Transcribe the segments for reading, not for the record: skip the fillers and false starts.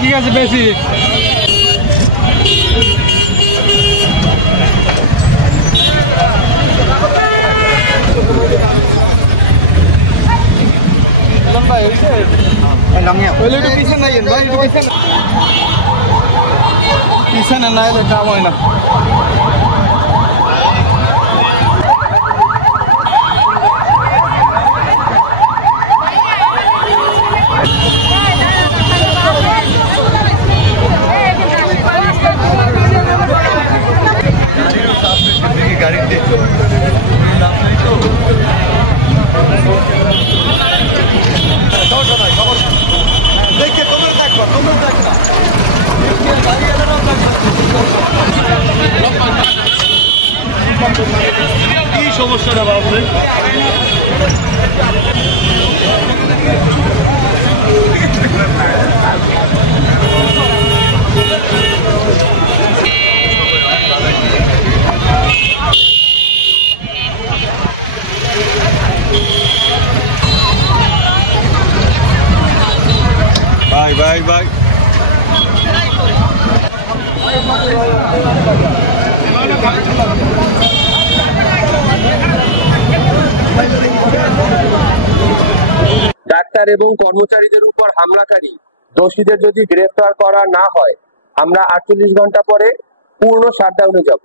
ঠিক আছে বেশি পিছনে না এলে কাম হয় না। কি সমস্যাটা বাবু? ভাই ভাই ভাই ডাক্তার এবং কর্মচারীদের উপর হামলাকারী দোষীদের যদি গ্রেফতার করা না হয় আমরা 48 ঘন্টা পরে পূর্ণ শাটডাউনে যাব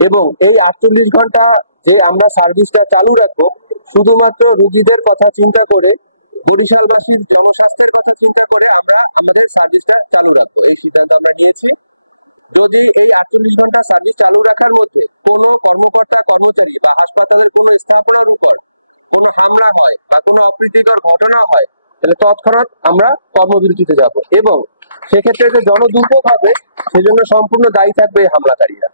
এবং এই 48 ঘন্টা যে আমরা সার্ভিসটা চালু রাখবো শুধুমাত্র রোগীদের কথা চিন্তা করে, বরিশালবাসীর জনস্বাস্থ্যের কথা চিন্তা করে আমরা আমাদের সার্ভিসটা চালু রাখবো। এই সিদ্ধান্ত আমরা নিয়েছি। যদি এই 48 ঘন্টা সার্ভিস চালু রাখার মধ্যে কোনো কর্মকর্তা কর্মচারী বা হাসপাতালের কোনো স্থাপনার উপর কোনো হামলা হয় বা কোনো অপ্রীতিকর ঘটনা হয় তাহলে তৎক্ষণাৎ আমরা কর্মবিরতিতে যাব এবং সেক্ষেত্রে যে জনদুর্ভোগ হবে সেজন্য সম্পূর্ণ দায়ী থাকবে হামলাকারীরা।